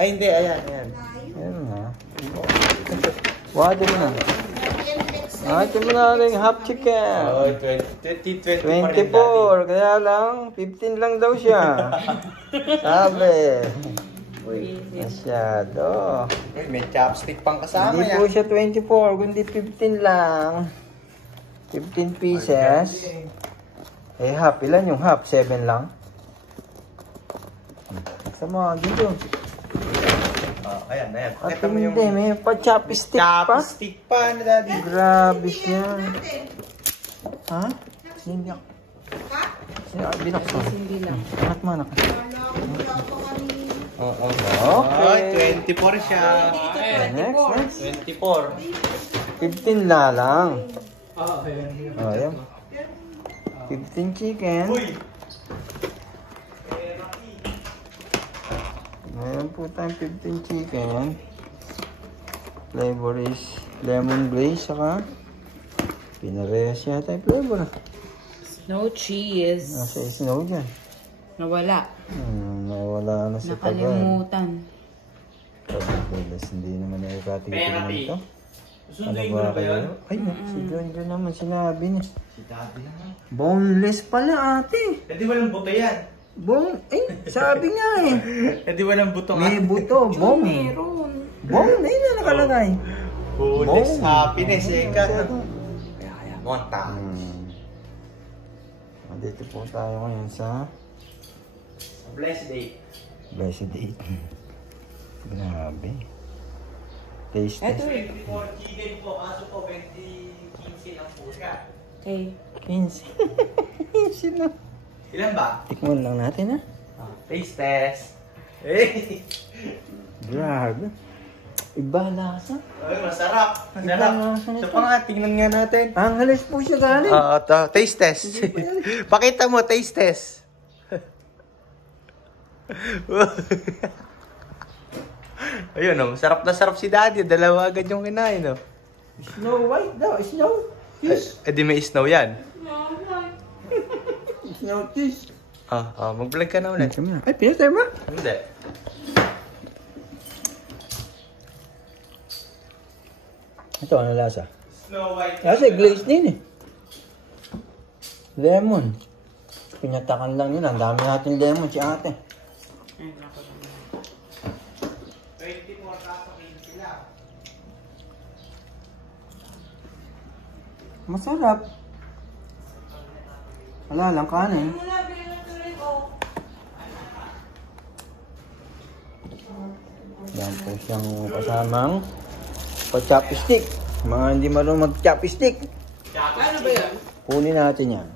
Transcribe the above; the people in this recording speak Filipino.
Ay, hindi. Ayan. Ayan na. Wado mo na. Ito mo na rin half chicken. Oh, 24. 24. Kaya lang, 15 lang daw siya. Sabi. Masyado. May chopstick pang kasama Hindi po siya 24, kundi 15 lang. 15 pieces. Eh, half. Ilan yung half? 7 lang? Sama, dito. Ayan. At hindi, may pa-chopstick pa. Chopstick pa na, Daddy. Grabe siya. Ha? Hindi ako. Binaksan. Hindi lang. Angat mo, anak. Oo. Okay. 24 siya. Next. 24. 15 na lang. Ayan. 15 chicken. Ayan po tayong 15 chicken. Flavor is lemon glaze, saka pinarehas yata yung flavor. No cheese. Nasa snow dyan. Nawala. Nawala na sa tagal. Nakalimutan. Pagkakas, hindi naman nakakatingin naman ito. Ano ba kayo? Ay, si John naman sinabi niya. Si Daddy naman. Boneless pala ate. Hindi walang buto yan. Sabi nga eh. Hindi walang buto nga. May buto, bong. Meron. Bong, ayun na nakalagay. Boneless happiness, Eka. Kaya, monta. Dito po tayo ngayon sa Blessed day. Blessed Day. Grabe. Taste Eto test. eh. 24 chicken po, kaso po 15 lang po siya. Okay. 15. 15 na. Ilan ba? Tikman lang natin ha. Taste test. Hey! Grabe. Iba lasa. Ay, masarap. Masarap. Ito pa nga, tingnan nga natin. Ang halis po siya galing. Taste test. Pakita mo, taste test. Ayun, oh, sarap na sarap si Daddy. Dalawa agad yung kinain, oh. Snow White daw. Snow. Cheese. Eh, di may snow yan. Snow cheese. Mag-vlog ka na ulit. Ay, pinatay ba? Hindi. Ito, ano lasa? Snow White. Kasi glaze din eh. Lemon. Pinatakan lang yun. Ang dami natin lemon si ate. 24 kaso 15 lang. Masarap. Wala lang kanin. Yan po siyang kasamang pa-chopstick. Mga hindi marunong mag-chopstick. Ano ba yan? Kunin natin yan.